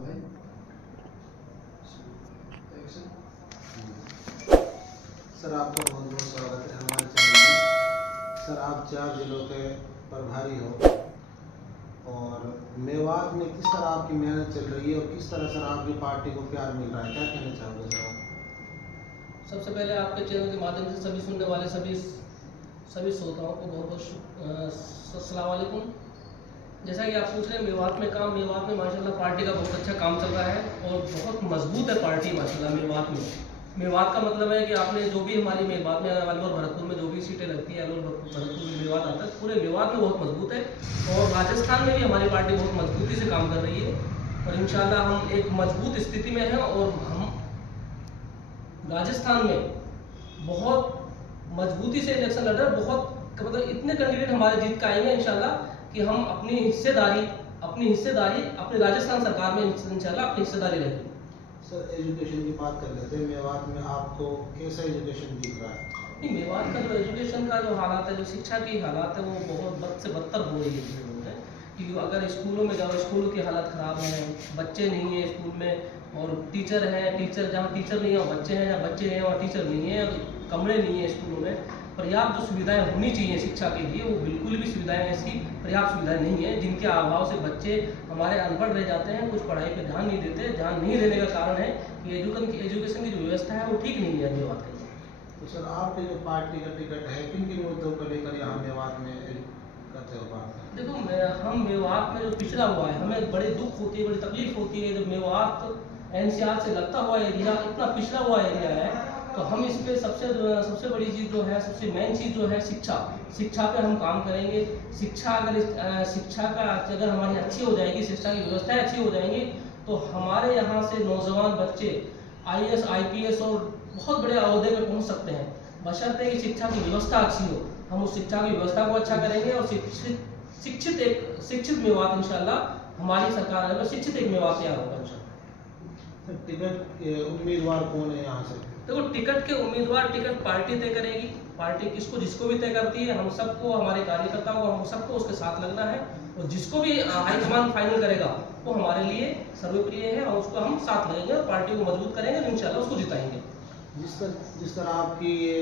Sir आपका बहुत बहुत स्वागत है हमारे चैनल में। सर आप 4 जिलों के प्रभारी हो और मेवात में किस तरह आपकी मेहनत चल रही है और किस तरह सर आपकी पार्टी को प्यार मिल रहा है, क्या कहना चाहोगे सर आप? सबसे पहले आपके चैनल के माध्यम से सभी सुनने वाले सभी श्रोताओं को बहुत बहुत अस्सलाम वालेकुम। जैसा कि आप पूछ रहे हैं मेवात में माशाल्लाह पार्टी का बहुत अच्छा काम चल रहा है और बहुत मजबूत है पार्टी माशाल्लाह। मेवात का मतलब है कि आपने जो भी हमारी मेवात में अलवर भरतपुर में जो भी सीटें लगती है अलवर भरतपुर में मेवात आता है, पूरे मेवात में बहुत मजबूत है और राजस्थान में भी हमारी पार्टी बहुत मजबूती से काम कर रही है और इंशाल्लाह हम एक मजबूत स्थिति में हैं और हम राजस्थान में बहुत मजबूती से इलेक्शन लड़ रहे हैं। बहुत मतलब इतने कैंडिडेट हमारे जीत का आएंगे इंशाल्लाह कि हम अपनी हिस्सेदारी अपनी राजस्थान सरकार में इंशाल्लाह अपनी हिस्सेदारी रहेगी। सर एजुकेशन की बात कर लेते हैं, मेवात में आपको कैसा एजुकेशन दिख रहा है? नहीं, मेवात का जो एजुकेशन का जो हालात है, जो शिक्षा की हालात है, वो बहुत बद से बदतर हो रही है क्योंकि अगर स्कूलों में जाओ स्कूलों की हालत ख़राब है, बच्चे नहीं है स्कूल में और टीचर जहाँ टीचर नहीं है वहाँ बच्चे हैं, जहाँ बच्चे हैं वहाँ टीचर नहीं है, कमरे नहीं है स्कूलों में। पर्याप्त जो सुविधाएं होनी चाहिए शिक्षा के लिए वो बिल्कुल भी सुविधाएं ऐसी पर्याप्त सुविधाएं नहीं है, जिनके अभाव से बच्चे हमारे अनपढ़ रह जाते हैं, कुछ पढ़ाई पर ध्यान नहीं देते। ध्यान नहीं देने का कारण है कि एजुकेशन की जो व्यवस्था है वो ठीक नहीं है मेवात के। तो सर आपके जो पार्टी का टिकट है किन किन मुद्दों को लेकर यहाँ मेवात में करते हो बात? देखो हम मेवात में जो पिछड़ा हुआ है हमें बड़े दुख होती है, बड़ी तकलीफ होती है। जब मेवात एनसीआर से लगता हुआ एरिया इतना पिछड़ा हुआ एरिया है तो हम इस पर सबसे बड़ी चीज़ जो है, सबसे मेन चीज़ जो है शिक्षा पे हम काम करेंगे। शिक्षा का अगर हमारी अच्छी हो जाएगी, शिक्षा की व्यवस्थाएं अच्छी हो जाएंगी तो हमारे यहाँ से नौजवान बच्चे IAS IPS और बहुत बड़े अहदे पे पहुँच सकते हैं, बशर्ते कि शिक्षा की व्यवस्था अच्छी हो। हम उस शिक्षा की व्यवस्था को अच्छा करेंगे और शिक्षित मेवात इंशाल्लाह हमारी सरकार है, शिक्षित एक मेवात तैयार होगा इंशाल्लाह। टिकट के उम्मीदवार कौन है यहाँ से? देखो टिकट के उम्मीदवार टिकट पार्टी तय करेगी। पार्टी जिसको भी तय करती है, हम सबको, हमारे कार्यकर्ताओं को, हम सबको उसके साथ लगना है और जिसको भी हाईकमान फाइनल करेगा वो हमारे लिए सर्वप्रिय है और उसको हम साथ लगेंगे और पार्टी को मजबूत करेंगे और इंशाल्लाह उसको जिताएंगे। जिस तरह आपकी ये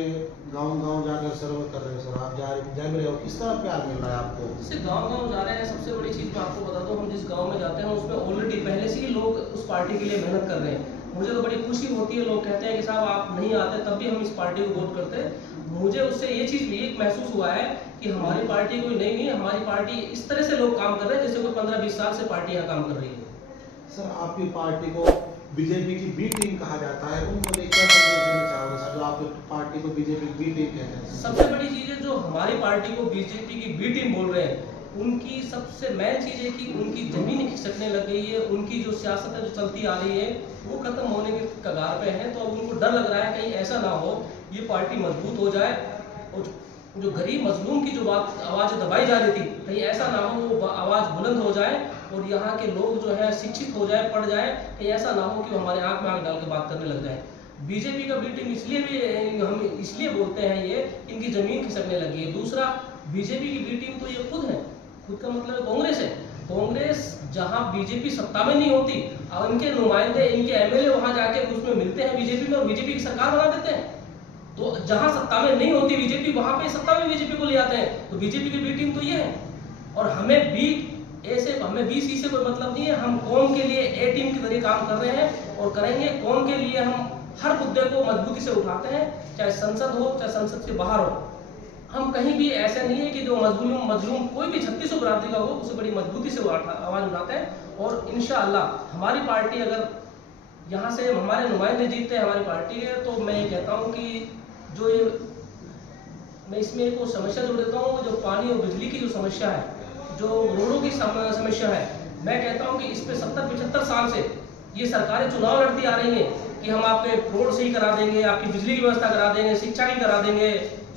गांव जाकर सर्वे कर रहे हो सर, आप जा रहे हो, किस तरह प्यार मिल रहा है आपको? जैसे गांव जा रहे हैं, सबसे बड़ी चीज़ मैं आपको बता दूं, हम जिस गांव में जाते हैं उसमें ऑलरेडी पहले से ही लोग उस पार्टी के लिए मेहनत कर रहे हैं। मुझे तो बड़ी खुशी होती है, लोग कहते हैं कि साहब आप नहीं आते तब भी हम इस पार्टी को वोट करते हैं। मुझे उससे ये चीज़ भी महसूस हुआ है कि हमारी पार्टी कोई नई नहीं है, हमारी पार्टी इस तरह से लोग काम कर रहे हैं जैसे कोई 15-20 साल से पार्टी यहाँ काम कर रही है। सर आपकी पार्टी को बीजेपी की बी टीम कहा जाता है, उनको लेकर संदेश देना चाहोगे सर, जो आपकी पार्टी को बीजेपी की बी टीम कहते हैं? सबसे बड़ी चीज़ है जो हमारी पार्टी को बीजेपी की बी टीम बोल रहे हैं, उनकी सबसे मेन चीज़ है कि उनकी ज़मीन खिसकने लग गई है। उनकी जो सियासत है जो चलती आ रही है वो खत्म होने के कगार पे है, तो अब उनको डर लग रहा है कहीं ऐसा ना हो ये पार्टी मजबूत हो जाए और जो गरीब मजलूम की जो आवाज़ दबाई जा रही थी कहीं ऐसा ना हो वो आवाज़ बुलंद हो जाए और यहाँ के लोग जो है शिक्षित हो जाए, पढ़ जाए, कहीं ऐसा ना हो कि वो हमारे आँख में आँख डाल के बात करने लग जाए। बीजेपी का बी टीम हम इसलिए बोलते हैं ये इनकी ज़मीन खिसकने लगी है। दूसरा, बीजेपी की बी टीम तो ये खुद का मतलब कांग्रेस है। कांग्रेस जहां बीजेपी सत्ता में नहीं होती और इनके नुमाइंदे, इनके MLA वहां जाके उसमें मिलते हैं बीजेपी में और बीजेपी की सरकार बना देते हैं। तो जहां सत्ता में नहीं होती बीजेपी वहां पे सत्ता में बीजेपी को ले आते हैं। तो बीजेपी की बी टीम तो ये है और हमें बी सी से कोई मतलब नहीं है। हम कौम के लिए A टीम की तरह काम कर रहे हैं और करेंगे। कौम के लिए हम हर मुद्दे को मजबूती से उठाते हैं, चाहे संसद हो चाहे संसद से बाहर हो। हम कहीं भी ऐसा नहीं है कि जो मजलूम कोई भी 3600 बरादरी का हो उसे बड़ी मजबूती से आवाज़ उठाते हैं और इंशाअल्लाह हमारी पार्टी अगर यहाँ से हमारे नुमाइंदे जीतते हैं हमारी पार्टी के, तो मैं ये कहता हूँ कि मैं इसमें एक समस्या जोड़ देता हूँ, जो पानी और बिजली की जो समस्या है, जो रोडों की समस्या है, मैं कहता हूँ कि इस पर 70-75 साल से ये सरकारें चुनाव लड़ती आ रही हैं कि हम आपके रोड सही करा देंगे, आपकी बिजली की व्यवस्था करा देंगे, शिक्षा की करा देंगे,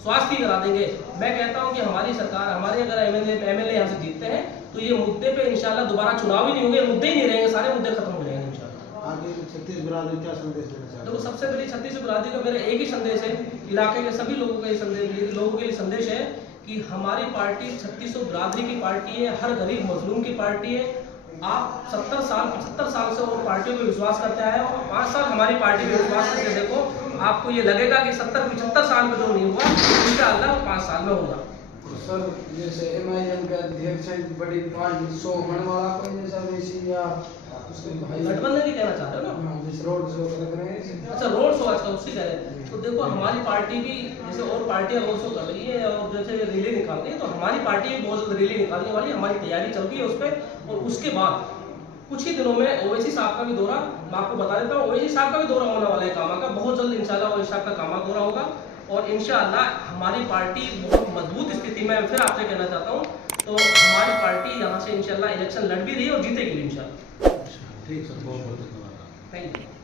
स्वास्थ्य की करा देंगे। मैं कहता हूं कि हमारी सरकार, हमारे अगर MLA यहाँ से जीतते हैं तो ये मुद्दे पे इंशाल्लाह दोबारा चुनाव ही नहीं होंगे, मुद्दे ही नहीं रहेंगे, सारे मुद्दे खत्म हो जाएंगे इंशाल्लाह। आगे 36 बरादरी क्या संदेश देना चाहते हैं? देखो सबसे बड़ी 36 बरादरी का मेरा एक ही संदेश है, इलाके के सभी लोगों के लिए संदेश है कि हमारी पार्टी 3600 बरादरी की पार्टी है, हर गरीब मजलूम की पार्टी है आप 70 साल 75 साल से वो पार्टियों पे विश्वास करते आए और 5 साल हमारी पार्टी पे विश्वास करके देखो, आपको ये लगेगा कि 70-75 साल में जो नहीं हुआ इंशाअल्लाह 5 साल में होगा। सर जैसे एमआईएम का अध्यक्ष है, बड़ी पार्टी 100 वाला कोई जैसा वैसी या उसके भाई गठबंधन की कहना चाहते हो ना? हाँ, जिस रोड शो कर रहे हैं। अच्छा, रोड शो आजकल उसकी कह रहे हैं। तो देखो हमारी पार्टी भी जैसे और पार्टियां रोड शो कर रही है और जैसे रैली निकाल रही है, तो हमारी पार्टी भी बहुत जल्द रैली निकालने वाली है, हमारी तैयारी चल रही है उस पर। और उसके बाद कुछ ही दिनों में ओवैसी साहब का भी दौरा, मैं आपको बता देता हूँ, ओवैसी साहब का भी दौरा होने वाला है कामा का, बहुत जल्द इंशाल्लाह ओवैसी साहब का कामा दौरा होगा। और इंशाल्लाह हमारी पार्टी बहुत मजबूत स्थिति में, फिर आपसे कहना चाहता हूँ, तो हमारी पार्टी यहाँ से इंशाल्लाह इलेक्शन लड़ भी रही है और जीतेगी इंशाल्लाह। ठीक सर, बहुत बहुत धन्यवाद। Thank you.